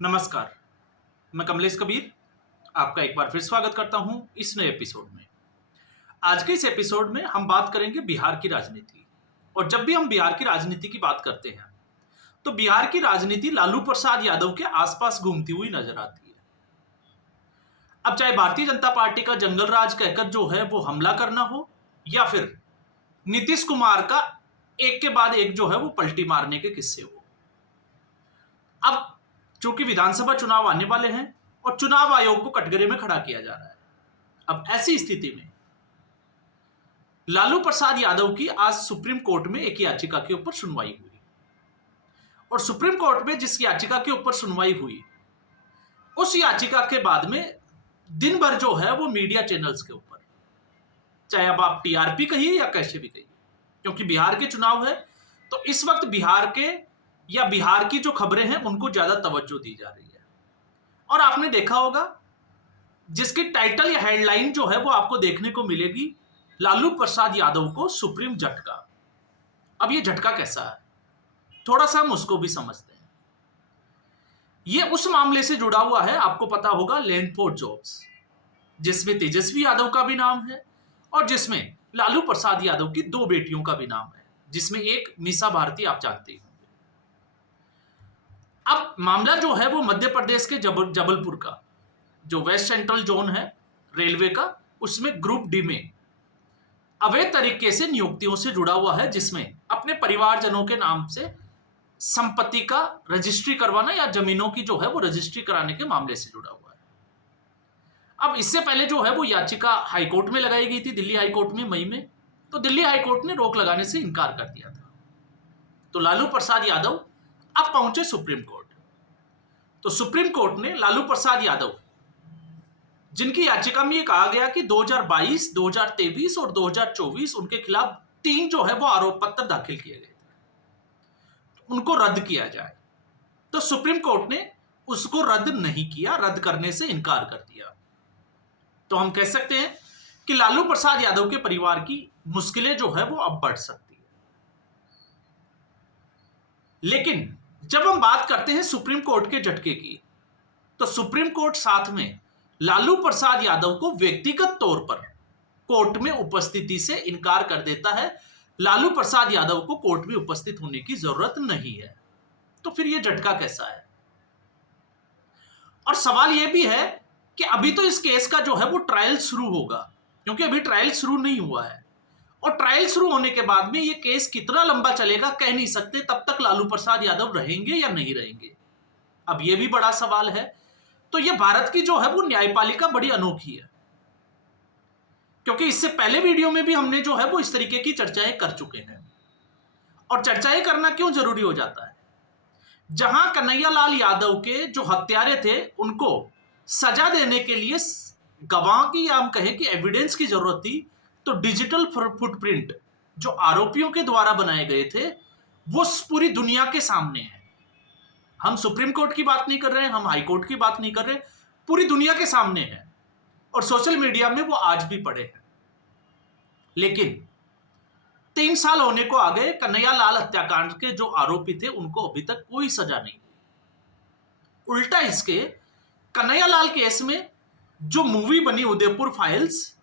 नमस्कार। मैं कमलेश कबीर आपका एक बार फिर स्वागत करता हूं इस नए एपिसोड में। आज के इस एपिसोड में हम बात करेंगे बिहार की राजनीति। और जब भी हम बिहार की राजनीति की बात करते हैं तो बिहार की राजनीति लालू प्रसाद यादव के आसपास घूमती हुई नजर आती है। अब चाहे भारतीय जनता पार्टी का जंगल राज कहकर जो है वो हमला करना हो, या फिर नीतीश कुमार का एक के बाद एक जो है वो पलटी मारने के किस्से हो। अब चूंकि विधानसभा चुनाव आने वाले हैं और चुनाव आयोग को कटघरे में खड़ा किया जा रहा है, अब ऐसी स्थिति में लालू प्रसाद यादव की आज सुप्रीम कोर्ट में एक याचिका के ऊपर सुनवाई हुई। और सुप्रीम कोर्ट में जिस याचिका के ऊपर सुनवाई हुई, उस याचिका के बाद में दिन भर जो है वो मीडिया चैनल्स के ऊपर, चाहे अब आप टीआरपी कहिए या कैसे भी कहिए, क्योंकि बिहार के चुनाव है तो इस वक्त बिहार के या बिहार की जो खबरें हैं उनको ज्यादा तवज्जो दी जा रही है। और आपने देखा होगा जिसकी टाइटल या हेडलाइन जो है वो आपको देखने को मिलेगी, लालू प्रसाद यादव को सुप्रीम झटका। अब ये झटका कैसा है, थोड़ा सा हम उसको भी समझते हैं। ये उस मामले से जुड़ा हुआ है, आपको पता होगा, लैंड फॉर जॉब्स, जिसमें तेजस्वी यादव का भी नाम है और जिसमें लालू प्रसाद यादव की दो बेटियों का भी नाम है, जिसमें एक मीसा भारती आप जानते हैं। अब मामला जो है वो मध्य प्रदेश के जबलपुर का, जो वेस्ट सेंट्रल जोन है रेलवे का, उसमें ग्रुप डी में अवैध तरीके से नियुक्तियों से जुड़ा हुआ है, जिसमें अपने परिवारजनों के नाम से संपत्ति का रजिस्ट्री करवाना या जमीनों की जो है वो रजिस्ट्री कराने के मामले से जुड़ा हुआ है। अब इससे पहले जो है वो याचिका हाईकोर्ट में लगाई गई थी, दिल्ली हाईकोर्ट में मई में, तो दिल्ली हाईकोर्ट ने रोक लगाने से इनकार कर दिया था। तो लालू प्रसाद यादव अब पहुंचे सुप्रीम कोर्ट। तो सुप्रीम कोर्ट ने लालू प्रसाद यादव, जिनकी याचिका में ये कहा गया कि 2022, 2023 और 2024 उनके खिलाफ 3 जो है वो आरोप पत्र दाखिल किए गए थे, उनको रद्द किया जाए। तो सुप्रीम कोर्ट ने उसको रद्द नहीं किया, रद्द करने से इनकार कर दिया। तो हम कह सकते हैं कि लालू प्रसाद यादव के परिवार की मुश्किलें जो है वो अब बढ़ सकती है। लेकिन जब हम बात करते हैं सुप्रीम कोर्ट के झटके की, तो सुप्रीम कोर्ट साथ में लालू प्रसाद यादव को व्यक्तिगत तौर पर कोर्ट में उपस्थिति से इनकार कर देता है। लालू प्रसाद यादव को कोर्ट में उपस्थित होने की जरूरत नहीं है। तो फिर यह झटका कैसा है? और सवाल यह भी है कि अभी तो इस केस का जो है वो ट्रायल शुरू होगा, क्योंकि अभी ट्रायल शुरू नहीं हुआ है। और ट्रायल शुरू होने के बाद में ये केस कितना लंबा चलेगा कह नहीं सकते, तब तक लालू प्रसाद यादव रहेंगे या नहीं रहेंगे, अब ये भी बड़ा सवाल है। तो ये भारत की जो है वो न्यायपालिका बड़ी अनोखी है, क्योंकि इससे पहले वीडियो में भी हमने जो है वो इस तरीके की चर्चाएं कर चुके हैं। और चर्चाएं करना क्यों जरूरी हो जाता है? जहां कन्हैयालाल यादव के जो हत्यारे थे उनको सजा देने के लिए गवाह की या हम कहें कि एविडेंस की जरूरत थी, तो डिजिटल फुटप्रिंट जो आरोपियों के द्वारा बनाए गए थे वो पूरी दुनिया के सामने है। हम सुप्रीम कोर्ट की बात नहीं कर रहे हैं, हम हाई कोर्ट की बात नहीं कर रहे, पूरी दुनिया के सामने है और सोशल मीडिया में वो आज भी पड़े हैं। लेकिन 3 साल होने को आ गए, कन्हैयालाल हत्याकांड के जो आरोपी थे उनको अभी तक कोई सजा नहीं हुई। उल्टा इसके कन्हैयालाल केस में जो मूवी बनी उदयपुर फाइल्स,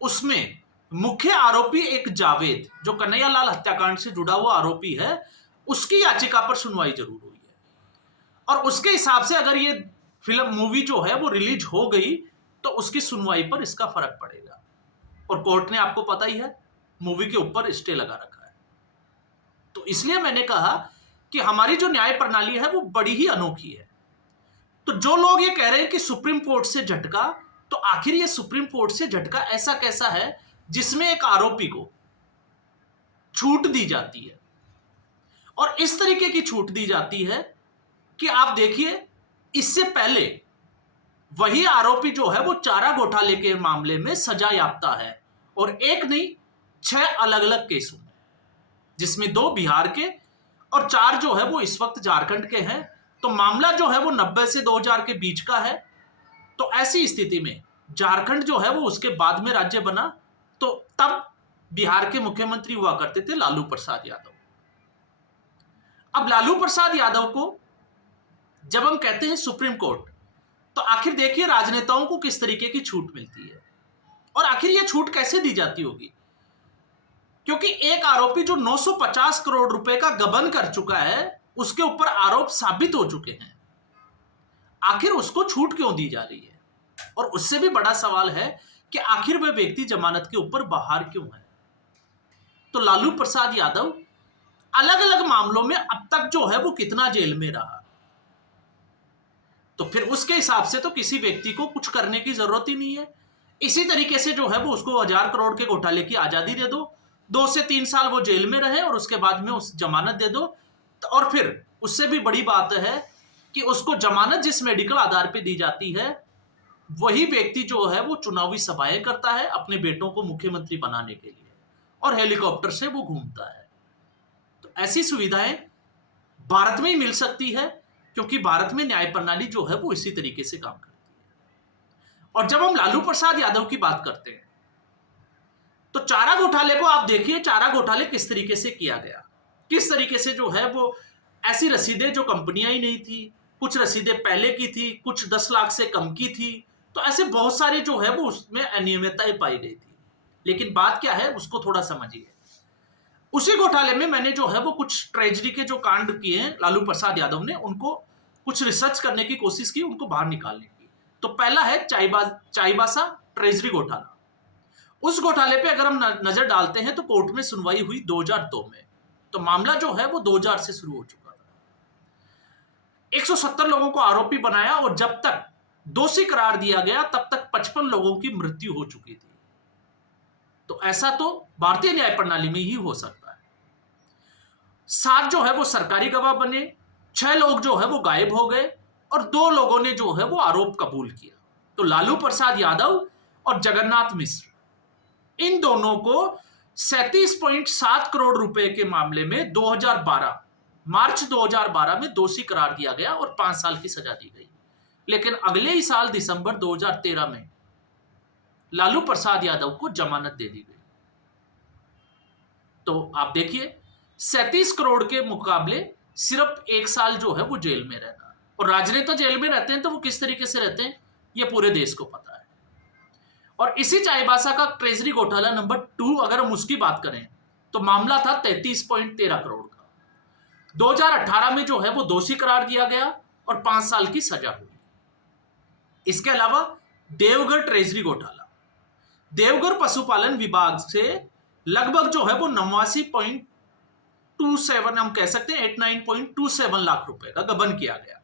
उसमें मुख्य आरोपी एक जावेद, जो कन्हैयालाल हत्याकांड से जुड़ा हुआ आरोपी है, उसकी याचिका पर सुनवाई जरूर हुई है। और उसके हिसाब से अगर ये फिल्म मूवी जो है वो रिलीज हो गई तो उसकी सुनवाई पर इसका फर्क पड़ेगा। और कोर्ट ने, आपको पता ही है, मूवी के ऊपर स्टे लगा रखा है। तो इसलिए मैंने कहा कि हमारी जो न्याय प्रणाली है वो बड़ी ही अनोखी है। तो जो लोग ये कह रहे हैं कि सुप्रीम कोर्ट से झटका, तो आखिर ये सुप्रीम कोर्ट से झटका ऐसा कैसा है जिसमें एक आरोपी को छूट दी जाती है? और इस तरीके की छूट दी जाती है कि आप देखिए, इससे पहले वही आरोपी जो है वो चारा घोटाले के मामले में सजा याफ्ता है, और एक नहीं 6 अलग अलग केसों में, जिसमें 2 बिहार के और 4 जो है वो इस वक्त झारखंड के हैं। तो मामला जो है वो 90 से 2000 के बीच का है। तो ऐसी स्थिति में झारखंड जो है वो उसके बाद में राज्य बना, तो तब बिहार के मुख्यमंत्री हुआ करते थे लालू प्रसाद यादव। अब लालू प्रसाद यादव को जब हम कहते हैं सुप्रीम कोर्ट, तो आखिर देखिए राजनेताओं को किस तरीके की छूट मिलती है और आखिर यह छूट कैसे दी जाती होगी। क्योंकि एक आरोपी जो 950 करोड़ रुपए का गबन कर चुका है, उसके ऊपर आरोप साबित हो चुके हैं, आखिर उसको छूट क्यों दी जा रही है। और उससे भी बड़ा सवाल है कि आखिर वह व्यक्ति जमानत के ऊपर बाहर क्यों है। तो लालू प्रसाद यादव अलग अलग मामलों में अब तक जो है वो कितना जेल में रहा, तो फिर उसके हिसाब से तो किसी व्यक्ति को कुछ करने की जरूरत ही नहीं है। इसी तरीके से जो है वो उसको 1000 करोड़ के घोटाले की आजादी दे दो, 2 से 3 साल वो जेल में रहे और उसके बाद में उस जमानत दे दो। और फिर उससे भी बड़ी बात है कि उसको जमानत जिस मेडिकल आधार पे दी जाती है, वही व्यक्ति जो है वो चुनावी सभाएं करता है अपने बेटों को मुख्यमंत्री बनाने के लिए और हेलीकॉप्टर से वो घूमता है। तो ऐसी सुविधाएं भारत में ही मिल सकती है, क्योंकि भारत में न्याय प्रणाली जो है वो इसी तरीके से काम करती है। और जब हम लालू प्रसाद यादव की बात करते हैं, तो चारा घोटाले को आप देखिए, चारा घोटाले किस तरीके से किया गया, किस तरीके से जो है वो ऐसी रसीदें जो कंपनियां ही नहीं थी, कुछ रसीदें पहले की थी, कुछ 10 लाख से कम की थी, तो ऐसे बहुत सारे जो है वो उसमें अनियमितताएं पाई गई थी। लेकिन बात क्या है उसको थोड़ा समझिए। उसी घोटाले में मैंने जो है वो कुछ ट्रेजरी के जो कांड किए हैं लालू प्रसाद यादव ने, उनको कुछ रिसर्च करने की कोशिश की, उनको बाहर निकालने की। तो पहला है चाईबासा ट्रेजरी घोटाला। उस घोटाले पे अगर हम नजर डालते हैं तो कोर्ट में सुनवाई हुई 2002 में। तो मामला जो है वो 2000 से शुरू हो चुका था। 170 लोगों को आरोपी बनाया और जब तक दोषी करार दिया गया तब तक 55 लोगों की मृत्यु हो चुकी थी। तो ऐसा तो भारतीय न्याय प्रणाली में ही हो सकता है। 7 जो है वो सरकारी गवाह बने, 6 लोग जो है वो गायब हो गए और 2 लोगों ने जो है वो आरोप कबूल किया। तो लालू प्रसाद यादव और जगन्नाथ मिश्र, इन दोनों को 37.7 करोड़ रुपए के मामले में 2012 मार्च 2012 में दोषी करार दिया गया और 5 साल की सजा दी गई। लेकिन अगले ही साल दिसंबर 2013 में लालू प्रसाद यादव को जमानत दे दी गई। तो आप देखिए 37 करोड़ के मुकाबले सिर्फ 1 साल जो है वो जेल में रहना। और राजनेता जेल में रहते हैं तो वो किस तरीके से रहते हैं ये पूरे देश को पता है। और इसी चाईबासा का ट्रेजरी घोटाला नंबर 2 अगर हम उसकी बात करें तो मामला था 33.13 करोड़ का। 2018 में जो है वो दोषी करार दिया गया और 5 साल की सजा हुई। इसके अलावा देवघर ट्रेजरी घोटाला, देवघर पशुपालन विभाग से लगभग जो है वो 89.27 हम कह सकते हैं 89.27 लाख रुपए का गबन किया गया,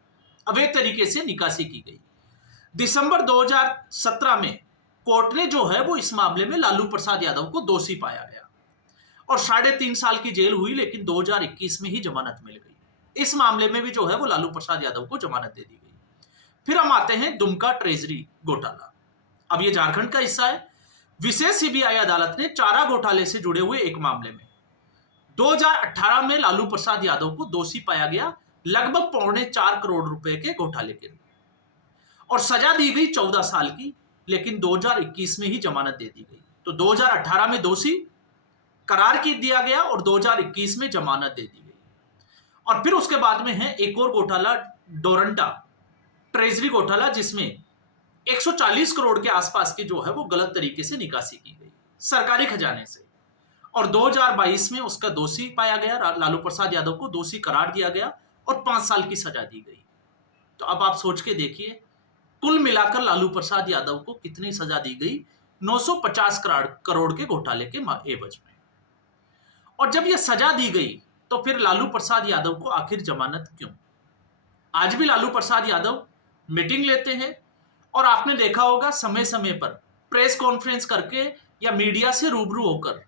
अवैध तरीके से निकासी की गई। दिसंबर 2017 में कोर्ट ने जो है वो इस मामले में लालू प्रसाद यादव को दोषी पाया गया और 3.5 साल की जेल हुई, लेकिन 2021 में ही जमानत मिल गई। इस मामले में भी जो है वो लालू प्रसाद यादव को जमानत दे दी गई। फिर हम आते हैं दुमका ट्रेजरी घोटाला। अब ये झारखंड का हिस्सा है। विशेष सीबीआई अदालत ने चारा घोटाले से जुड़े हुए एक मामले में 2018 में लालू प्रसाद यादव को दोषी पाया गया, लगभग 4.25 करोड़ रुपए के घोटाले के लिए, और सजा दी गई 14 साल की, लेकिन 2021 में ही जमानत दे दी गई। तो 2018 में दोषी करार की दिया गया और 2021 में जमानत दे दी गई। और फिर उसके बाद में है एक और घोटाला, डोरंटा ट्रेजरी घोटाला, जिसमें 140 करोड़ के आसपास की जो है वो गलत तरीके से निकासी की गई सरकारी खजाने से, और 2022 में उसका दोषी पाया गया, लालू प्रसाद यादव को दोषी करार दिया गया और 5 साल की सजा दी गई। तो अब आप सोच के देखिए कुल मिलाकर लालू प्रसाद यादव को कितनी सजा दी गई 950 करोड़ के घोटाले के एवज में। और जब यह सजा दी गई तो फिर लालू प्रसाद यादव को आखिर जमानत क्यों? आज भी लालू प्रसाद यादव मीटिंग लेते हैं और आपने देखा होगा समय समय पर प्रेस कॉन्फ्रेंस करके या मीडिया से रूबरू होकर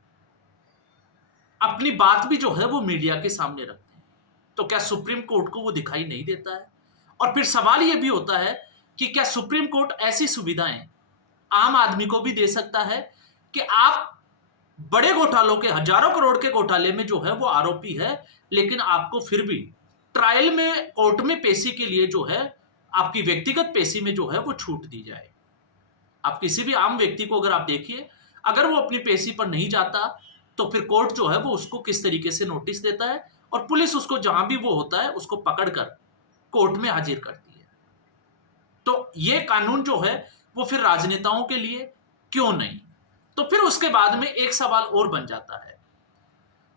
अपनी बात भी जो है वो मीडिया के सामने रखते हैं। तो क्या सुप्रीम कोर्ट को वो दिखाई नहीं देता है? और फिर सवाल ये भी होता है कि क्या सुप्रीम कोर्ट ऐसी सुविधाएं आम आदमी को भी दे सकता है कि आप बड़े घोटालों के, हजारों करोड़ के घोटाले में जो है वो आरोपी है, लेकिन आपको फिर भी ट्रायल में, कोर्ट में पेशी के लिए जो है आपकी व्यक्तिगत पेशी में जो है वो छूट दी जाए। आप किसी भी आम व्यक्ति को अगर आप देखिए, अगर वो अपनी पेशी पर नहीं जाता तो फिर कोर्ट जो है वो उसको किस तरीके से नोटिस देता है और पुलिस उसको जहां भी वो होता है उसको पकड़कर कोर्ट में हाजिर करती है। तो ये कानून जो है वो फिर राजनेताओं के लिए क्यों नहीं? तो फिर उसके बाद में एक सवाल और बन जाता है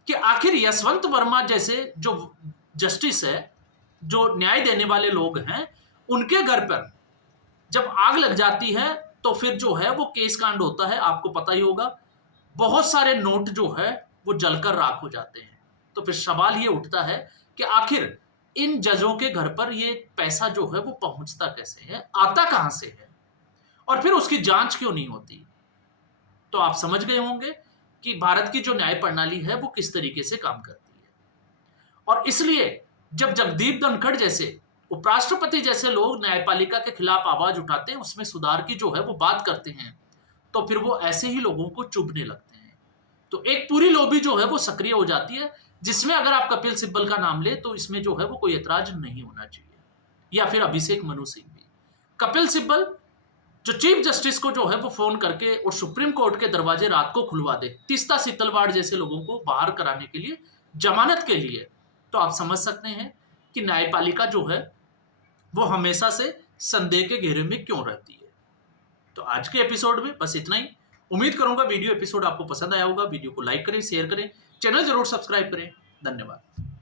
कि आखिर यशवंत वर्मा जैसे जो जस्टिस है, जो न्याय देने वाले लोग हैं, उनके घर पर जब आग लग जाती है तो फिर जो है वो केस कांड होता है, आपको पता ही होगा। बहुत सारे नोट जो है वो जलकर राख हो जाते हैं। तो फिर सवाल ये उठता है कि आखिर इन जजों के घर पर ये पैसा जो है वो पहुंचता कैसे है, आता कहां से है, और फिर उसकी जांच क्यों नहीं होती? तो आप समझ गए होंगे कि भारत की जो न्याय प्रणाली है वो किस तरीके से काम करती है। और इसलिए जब जगदीप धनखड़ जैसे उपराष्ट्रपति जैसे लोग न्यायपालिका के खिलाफ आवाज उठाते हैं, उसमें सुधार की जो है वो बात करते हैं, तो फिर वो ऐसे ही लोगों को चुभने लगते हैं। तो एक पूरी लॉबी जो है वो सक्रिय हो जाती है, जिसमें अगर आप कपिल सिब्बल का नाम ले तो इसमें जो है वो कोई ऐतराज नहीं होना चाहिए, या फिर अभिषेक मनु सिंह भी। कपिल सिब्बल जो चीफ जस्टिस को जो है वो फोन करके और सुप्रीम कोर्ट के दरवाजे रात को खुलवा दे, तीस्ता सीतलवाड़ जैसे लोगों को बाहर कराने के लिए, जमानत के लिए, तो आप समझ सकते हैं कि न्यायपालिका जो है वो हमेशा से संदेह के घेरे में क्यों रहती है। तो आज के एपिसोड में बस इतना ही। उम्मीद करूंगा वीडियो एपिसोड आपको पसंद आया होगा। वीडियो को लाइक करें, शेयर करें, चैनल जरूर सब्सक्राइब करें। धन्यवाद।